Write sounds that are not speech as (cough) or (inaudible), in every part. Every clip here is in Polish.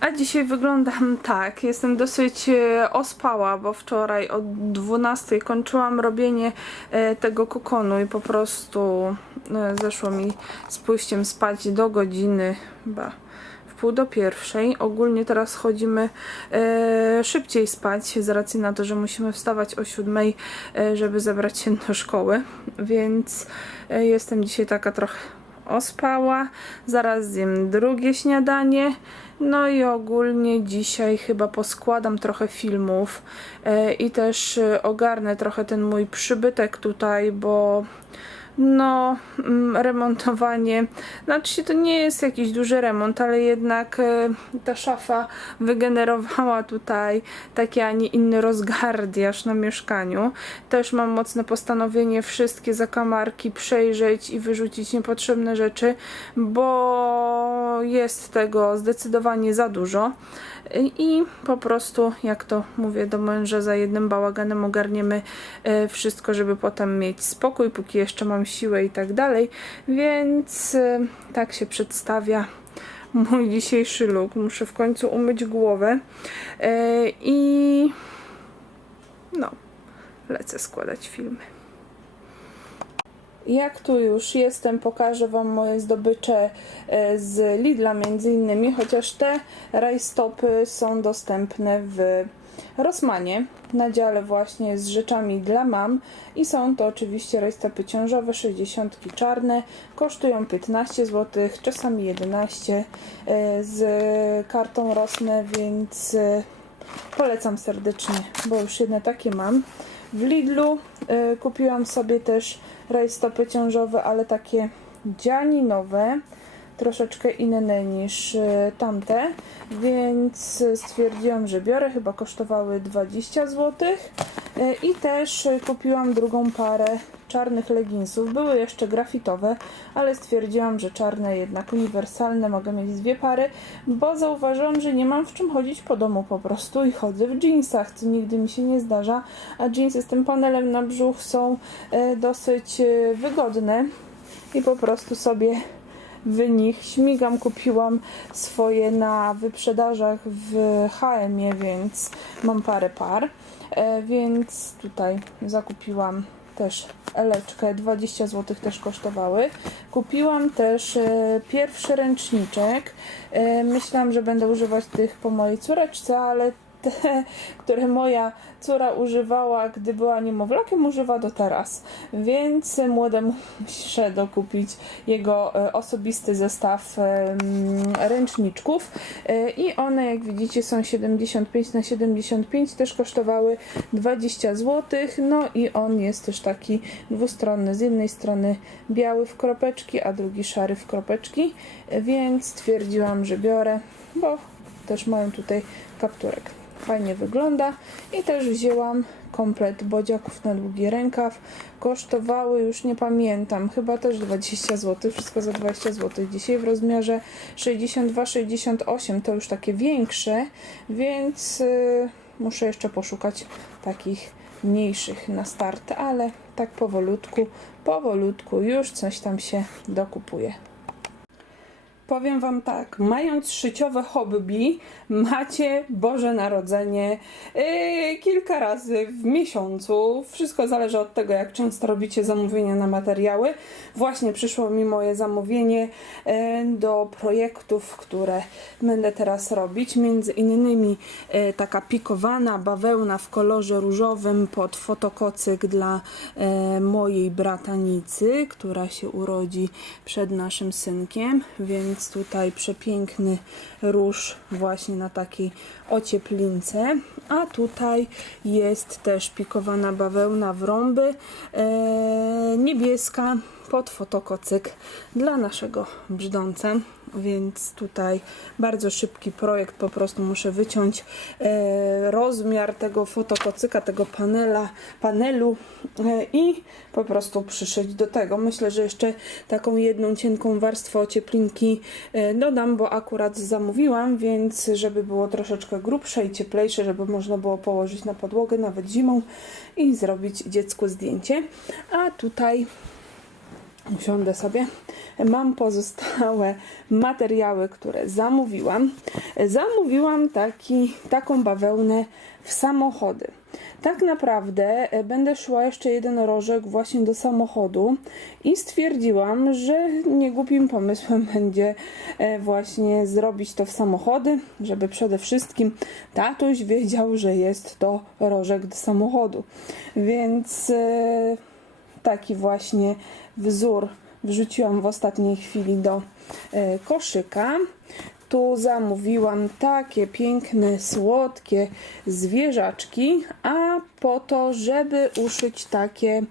A dzisiaj wyglądam tak. Jestem dosyć e, ospała, bo wczoraj od 12 kończyłam robienie e, tego kokonu i po prostu e, zeszło mi z pójściem spać do godziny chyba pół do pierwszej. Ogólnie teraz chodzimy szybciej spać z racji na to, że musimy wstawać o siódmej, żeby zabrać się do szkoły, więc jestem dzisiaj taka trochę ospała. Zaraz zjem drugie śniadanie. No i ogólnie dzisiaj chyba poskładam trochę filmów e, i też e, ogarnę trochę ten mój przybytek tutaj, bo no, mm, remontowanie, znaczy to nie jest jakiś duży remont, ale jednak e, ta szafa wygenerowała tutaj taki, a nie inny rozgardiaż na mieszkaniu. Też mam mocne postanowienie wszystkie zakamarki przejrzeć i wyrzucić niepotrzebne rzeczy, bo jest tego zdecydowanie za dużo. I po prostu, jak to mówię do męża, za jednym bałaganem ogarniemy e, wszystko, żeby potem mieć spokój, póki jeszcze mam siłę i tak dalej. Więc e, tak się przedstawia mój dzisiejszy look. Muszę w końcu umyć głowę e, i no, lecę składać filmy. Jak tu już jestem, pokażę Wam moje zdobycze e, z Lidla między innymi, chociaż te rajstopy są dostępne w Rossmanie na dziale właśnie z rzeczami dla mam i są to oczywiście rajstopy ciążowe 60 czarne, kosztują 15 zł, czasami 11 e, z kartą Rosnę, więc e, polecam serdecznie, bo już jedne takie mam. W Lidlu y, kupiłam sobie też rajstopy ciążowe, ale takie dzianinowe, troszeczkę inne niż y, tamte, więc stwierdziłam, że biorę, chyba kosztowały 20 zł. Y, I też y, kupiłam drugą parę czarnych leginsów. Były jeszcze grafitowe, ale stwierdziłam, że czarne jednak uniwersalne, mogę mieć dwie pary, bo zauważyłam, że nie mam w czym chodzić po domu po prostu i chodzę w jeansach, co nigdy mi się nie zdarza, a jeansy z tym panelem na brzuch są dosyć wygodne i po prostu sobie w nich śmigam. Kupiłam swoje na wyprzedażach w H&M, więc mam parę par. E, więc tutaj zakupiłam też eleczkę, 20 zł też kosztowały. Kupiłam też e, pierwszy ręczniczek. E, myślałam, że będę używać tych po mojej córeczce, ale te, które moja córa używała, gdy była niemowlakiem, używa do teraz. Więc młodemu muszę dokupić jego e, osobisty zestaw ręczniczków. E, I one, jak widzicie, są 75 na 75, też kosztowały 20 zł. No i on jest też taki dwustronny. Z jednej strony biały w kropeczki, a drugi szary w kropeczki. E, Więc stwierdziłam, że biorę, bo też mają tutaj kapturek fajnie wygląda. I też wzięłam komplet bodziaków na długi rękaw. Kosztowały już nie pamiętam chyba też 20 zł wszystko za 20 zł dzisiaj w rozmiarze 62-68 to już takie większe więc y, muszę jeszcze poszukać takich mniejszych na start ale tak powolutku powolutku już coś tam się dokupuje Powiem Wam tak, mając szyciowe hobby, macie Boże Narodzenie yy, kilka razy w miesiącu. Wszystko zależy od tego, jak często robicie zamówienia na materiały. Właśnie przyszło mi moje zamówienie yy, do projektów, które będę teraz robić. Między innymi yy, taka pikowana bawełna w kolorze różowym pod fotokocyk dla yy, mojej bratanicy, która się urodzi przed naszym synkiem, więc więc tutaj przepiękny róż właśnie na takiej ocieplince, a tutaj jest też pikowana bawełna w rąby e, niebieska pod fotokocyk dla naszego brzdąca więc tutaj bardzo szybki projekt, po prostu muszę wyciąć e, rozmiar tego fotokocyka, tego panela, panelu e, i po prostu przyszyć do tego. Myślę, że jeszcze taką jedną cienką warstwę ocieplinki e, dodam, bo akurat zamówiłam, więc żeby było troszeczkę grubsze i cieplejsze, żeby można było położyć na podłogę nawet zimą i zrobić dziecku zdjęcie. A tutaj Usiądę sobie. Mam pozostałe materiały, które zamówiłam. Zamówiłam taki, taką bawełnę w samochody. Tak naprawdę e, będę szła jeszcze jeden rożek właśnie do samochodu i stwierdziłam, że niegłupim pomysłem (laughs) będzie e, właśnie zrobić to w samochody, żeby przede wszystkim tatuś wiedział, że jest to rożek do samochodu. Więc e, taki właśnie wzór wrzuciłam w ostatniej chwili do e, koszyka. Tu zamówiłam takie piękne, słodkie zwierzaczki, a po to, żeby uszyć takie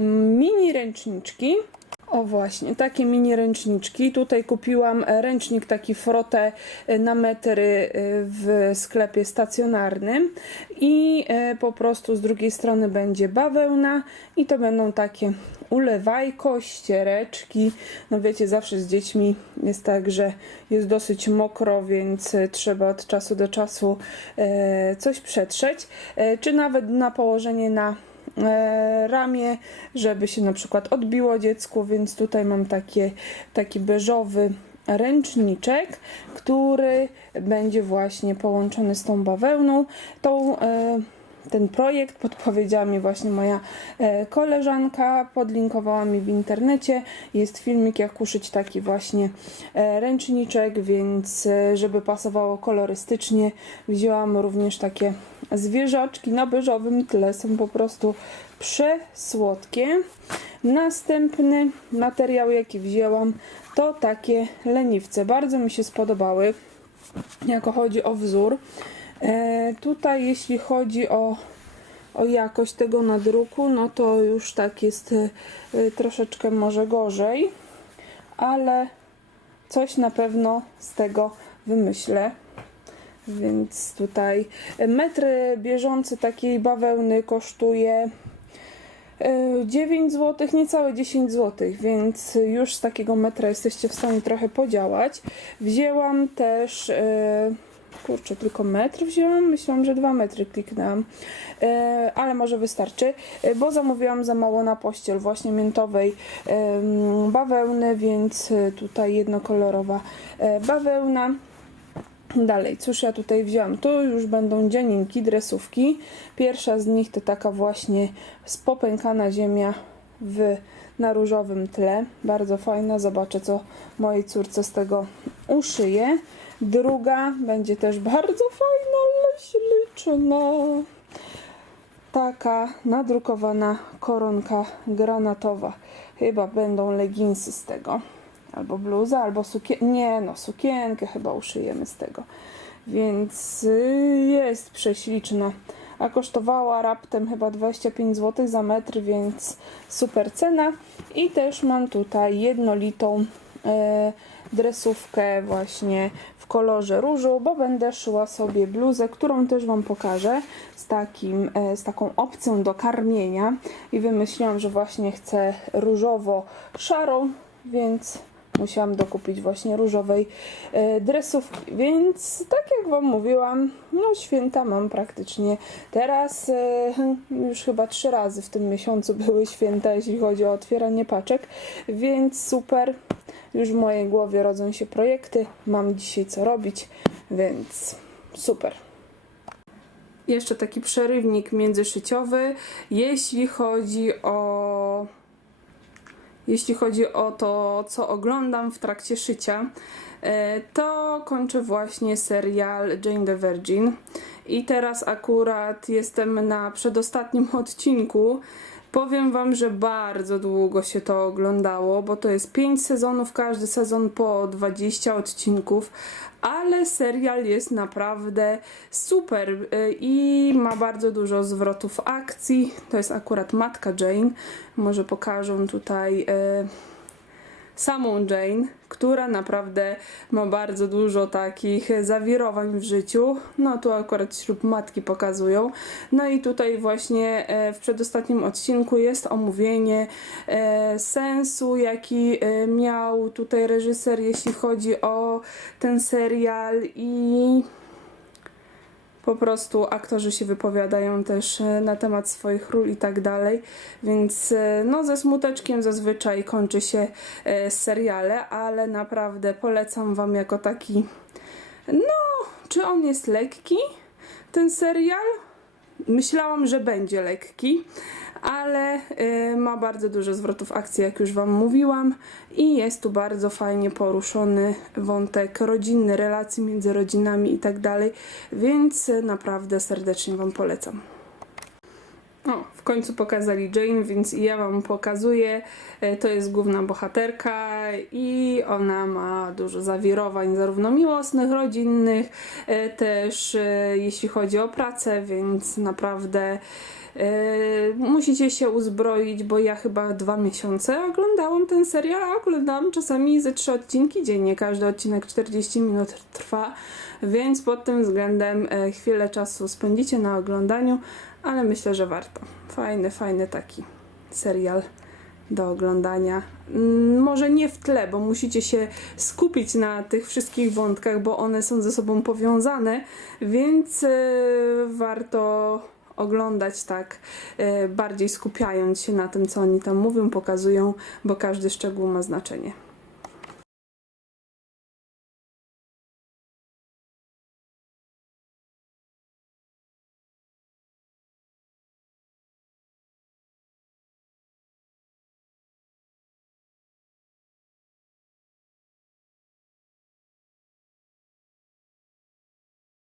mini ręczniczki. O właśnie, takie mini ręczniczki. Tutaj kupiłam ręcznik taki frotę e, na metry e, w sklepie stacjonarnym i e, po prostu z drugiej strony będzie bawełna i to będą takie ulewajko, ściereczki. No wiecie, zawsze z dziećmi jest tak, że jest dosyć mokro, więc trzeba od czasu do czasu coś przetrzeć, czy nawet na położenie na ramię, żeby się na przykład odbiło dziecku, więc tutaj mam takie, taki beżowy ręczniczek, który będzie właśnie połączony z tą bawełną. Tą, e, ten projekt podpowiedziała mi właśnie moja e, koleżanka, podlinkowała mi w internecie. Jest filmik, jak uszyć taki właśnie e, ręczniczek, więc e, żeby pasowało kolorystycznie, wzięłam również takie zwierzaczki na beżowym tle. Są po prostu przesłodkie. Następny materiał, jaki wzięłam, to takie leniwce. Bardzo mi się spodobały, jako chodzi o wzór. E, tutaj, jeśli chodzi o, o jakość tego nadruku, no to już tak jest e, troszeczkę może gorzej, ale coś na pewno z tego wymyślę. Więc tutaj metr bieżący takiej bawełny kosztuje e, 9 zł, niecałe 10 zł, więc już z takiego metra jesteście w stanie trochę podziałać. Wzięłam też, e, kurczę, tylko metr wzięłam, myślałam, że 2 metry kliknęłam, e, ale może wystarczy, e, bo zamówiłam za mało na pościel właśnie miętowej bawełny, więc e, tutaj jednokolorowa e, bawełna. Dalej, cóż ja tutaj wzięłam? Tu już będą dzianinki, dresówki. Pierwsza z nich to taka właśnie spopękana ziemia w, na różowym tle. Bardzo fajna. Zobaczę, co mojej córce z tego uszyje. Druga będzie też bardzo fajna, ale śliczna. Taka nadrukowana koronka granatowa. Chyba będą leginsy z tego albo bluza, albo sukienkę. Nie, no, sukienkę chyba uszyjemy z tego. Więc y, jest prześliczna. A kosztowała raptem chyba 25 zł za metr, więc super cena. I też mam tutaj jednolitą e, dresówkę właśnie w kolorze różu, bo będę szyła sobie bluzę, którą też Wam pokażę z, takim, e, z taką opcją do karmienia. I wymyśliłam, że właśnie chcę różowo-szarą, więc musiałam dokupić właśnie różowej e, dresówki, więc tak jak Wam mówiłam, no święta mam praktycznie teraz, e, już chyba trzy razy w tym miesiącu były święta, jeśli chodzi o otwieranie paczek, więc super, już w mojej głowie rodzą się projekty, mam dzisiaj co robić, więc super. Jeszcze taki przerywnik międzyszyciowy, jeśli chodzi o jeśli chodzi o to, co oglądam w trakcie szycia, e, to kończę właśnie serial Jane the Virgin. I teraz akurat jestem na przedostatnim (laughs) odcinku. Powiem Wam, że bardzo długo się to oglądało, bo to jest 5 sezonów, każdy sezon po 20 odcinków, ale serial jest naprawdę super y, i ma bardzo dużo zwrotów akcji. To jest akurat matka Jane. Może pokażę tutaj y, samą Jane, która naprawdę ma bardzo dużo takich zawirowań w życiu. No tu akurat ślub matki pokazują. No i tutaj właśnie e, w przedostatnim odcinku jest omówienie e, sensu, jaki e, miał tutaj reżyser, jeśli chodzi o ten serial i Po prostu aktorzy się wypowiadają też e, na temat swoich ról i tak dalej, więc e, no ze smuteczkiem zazwyczaj kończy się e, seriale, ale naprawdę polecam Wam jako taki, no, czy on jest lekki, ten serial? Myślałam, że będzie lekki, ale y, ma bardzo dużo zwrotów akcji, jak już Wam mówiłam, i jest tu bardzo fajnie poruszony wątek rodzinny, relacji między rodzinami i tak więc y, naprawdę serdecznie Wam polecam. O, w końcu pokazali Jane, więc i ja Wam pokazuję. E, To jest główna bohaterka i ona ma dużo zawirowań, zarówno miłosnych, rodzinnych, e, też e, jeśli chodzi o pracę, więc naprawdę musicie się uzbroić, bo ja chyba dwa miesiące oglądałam ten serial, a oglądałam czasami ze trzy odcinki dziennie. Każdy odcinek 40 minut trwa, więc pod tym względem e, chwilę czasu spędzicie na oglądaniu, ale myślę, że warto. Fajny, fajny taki serial do oglądania. Mm, Może nie w tle, bo musicie się skupić na tych wszystkich wątkach, bo one są ze sobą powiązane, więc e, warto oglądać tak, e, bardziej skupiając się na tym, co oni tam mówią, pokazują, bo każdy szczegół ma znaczenie.